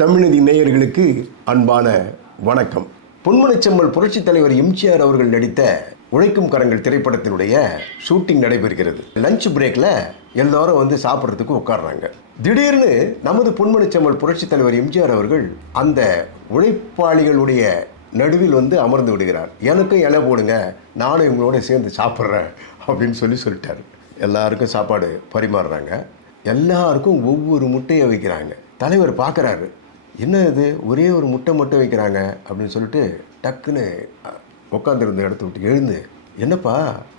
தமிழ்நிதி நேயர்களுக்கு அன்பான வணக்கம். பொன்மனச்செம்மல் புரட்சித் தலைவர் எம்ஜிஆர் அவர்கள் நடித்த உழைக்கும் கரங்கள் திரைப்படத்தினுடைய ஷூட்டிங் நடைபெறுகிறது. லஞ்ச் பிரேக்கில் எல்லாரும் வந்து சாப்பிட்றதுக்கு உட்காடுறாங்க. திடீர்னு நமது பொன்மனச்செம்மல் புரட்சித் தலைவர் எம்ஜிஆர் அவர்கள் அந்த உழைப்பாளிகளுடைய நடுவில் வந்து அமர்ந்து விடுகிறார். எனக்கும் இலை போடுங்க, நானும் இவங்களோட சேர்ந்து சாப்பிட்றேன் அப்படின்னு சொல்லிட்டார். எல்லாருக்கும் சாப்பாடு பரிமாறுறாங்க. எல்லாருக்கும் ஒவ்வொரு முட்டையை வைக்கிறாங்க. தலைவர் பார்க்குறாரு, என்ன இது ஒரே ஒரு முட்டை மட்டும் வைக்கிறாங்க அப்படின்னு சொல்லிட்டு டக்குன்னு உட்காந்துருந்த இடத்த விட்டு எழுந்து, என்னப்பா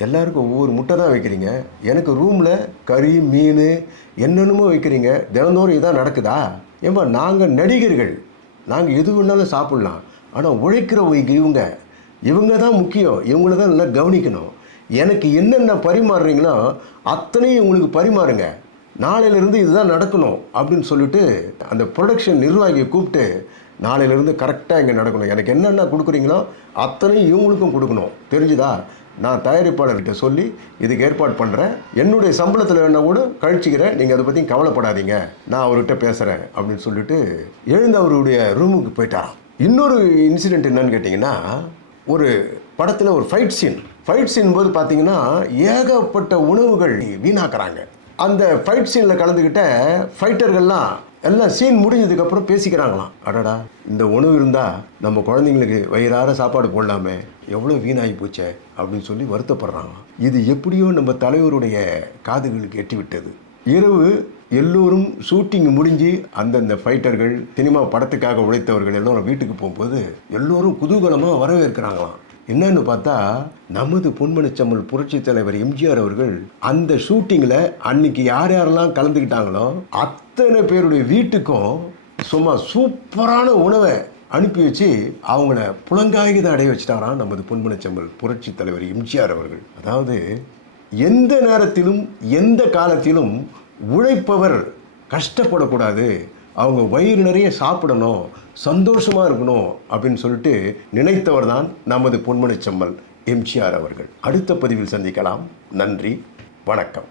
எல்லாருக்கும் ஒவ்வொரு முட்டை தான் வைக்கிறீங்க, எனக்கு ரூமில் கறி மீன் என்னென்னமோ வைக்கிறீங்க, தினந்தோறும் இதான் நடக்குதா? ஏன்பா நாங்கள் நடிகர்கள், நாங்கள் எது வேணாலும் சாப்பிட்லாம், ஆனால் உழைக்கிறவங்க இவங்க தான் முக்கியம், இவங்கள தான் நல்லா கவனிக்கணும். எனக்கு என்னென்ன பரிமாறுறீங்களோ அத்தனையும் உங்களுக்கு பரிமாறுங்க, நாளையிலேருந்து இதுதான் நடக்கணும் அப்படின்னு சொல்லிட்டு அந்த ப்ரொடக்ஷன் நிர்வாகியை கூப்பிட்டு, நாளையிலேருந்து கரெக்டாக இங்கே நடக்கணும், எனக்கு என்னென்ன கொடுக்குறீங்களோ அத்தனையும் இவங்களுக்கும் கொடுக்கணும், தெரிஞ்சுதா? நான் தயாரிப்பாளர்கிட்ட சொல்லி இதுக்கு ஏற்பாடு பண்ணுறேன், என்னுடைய சம்பளத்தில் வேணால் கூட கழிச்சிக்கிறேன், நீங்கள் அதை பற்றி கவலைப்படாதீங்க, நான் அவர்கிட்ட பேசுகிறேன் அப்படின்னு சொல்லிட்டு எழுந்து அவருடைய ரூமுக்கு போயிட்டாராம். இன்னொரு இன்சிடெண்ட் என்னன்னு கேட்டிங்கன்னா, ஒரு படத்தில் ஒரு ஃபைட் சீன் போது பார்த்தீங்கன்னா ஏகப்பட்ட உணவுகள் வீணாக்குறாங்க. அந்த ஃபைட் சீனில் கலந்துக்கிட்ட ஃபைட்டர்கள்லாம் எல்லாம் சீன் முடிஞ்சதுக்கப்புறம் பேசிக்கிறாங்களாம், அடடா இந்த உணவு இருந்தால் நம்ம குழந்தைங்களுக்கு வயிறார சாப்பாடு போடலாமே, எவ்வளோ வீணாகி போச்சே அப்படின்னு சொல்லி வருத்தப்படுறாங்க. இது எப்படியோ நம்ம தலைவருடைய காதுகளுக்கு எட்டி விட்டது. இரவு எல்லோரும் ஷூட்டிங் முடிஞ்சு அந்தந்த ஃபைட்டர்கள் சினிமா படத்துக்காக உழைத்தவர்கள் எல்லோரும் வீட்டுக்கு போகும்போது எல்லோரும் குதூகலமாக வரவேற்கிறாங்களாம். என்னன்னு பார்த்தா நமது பொன்மனச்செம்மல் புரட்சி தலைவர் எம்ஜிஆர் அவர்கள் அந்த ஷூட்டிங்கில் அன்னைக்கு யார் யாரெல்லாம் கலந்துக்கிட்டாங்களோ அத்தனை பேருடைய வீட்டுக்கும் சும்மா சூப்பரான உணவை அனுப்பி வச்சு அவங்கள புலங்காகித அடைய வச்சுட்டாராம் நமது பொன்மனச்செம்மல் புரட்சி தலைவர் எம்ஜிஆர் அவர்கள். அதாவது எந்த நேரத்திலும் எந்த காலத்திலும் உழைப்பவர் கஷ்டப்படக்கூடாது, அவங்க வயிறு நிறைய சாப்பிடணும், சந்தோஷமாக இருக்கணும் அப்படின்னு சொல்லிட்டு நினைத்தவர் தான் நமது பொன்மனச்செம்மல் எம்ஜிஆர் அவர்கள். அடுத்த பதிவில் சந்திக்கலாம். நன்றி, வணக்கம்.